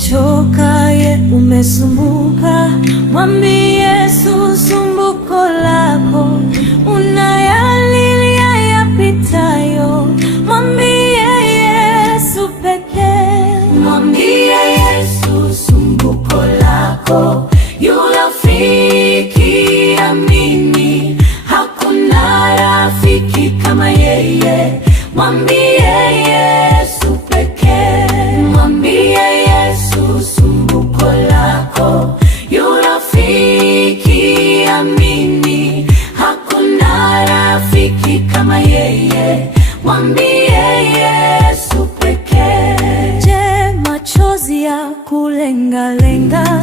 Umechoka, umesumbuka, mwambie Yesu sumbuko lako. Unayalilia yapitayo, mwambie Yesu pekee. Mwambie Yesu sumbuko lako, yu rafiki amini, hakuna rafiki kama yeye. Mwambie Yesu pekee. Mwambie Yesu sumbuko lako, yu rafiki amini, hakuna rafiki kama yeye. Mwambie Yesu pekee. Je, machozi ya kulengalenga,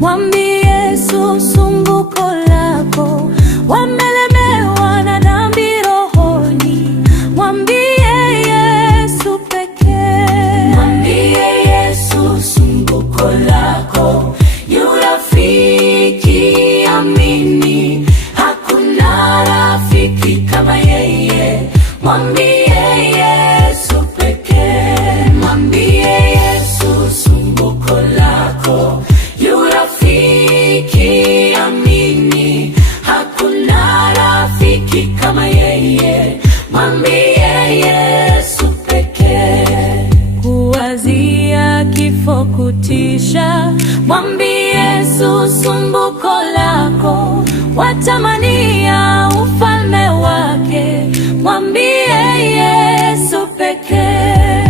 mwambie Yesu sumbuko lako. Wamelemewa na dhambi rohoni, mwambie Yesu pekee. Mwambie Yesu sumbuko lako, yu rafiki amini, hakuna rafiki kama yeye. Mwambie Yesu pekee. Mwambie Yesu sumbuko lako, yu rafiki amini, hakuna rafiki kama yeye. Mwambie Yesu pekee. Kuwazia kifo kutisha, mwambie Yesu sumbuko lako. Watamania ufalme wake, mwambie Yesu pekee.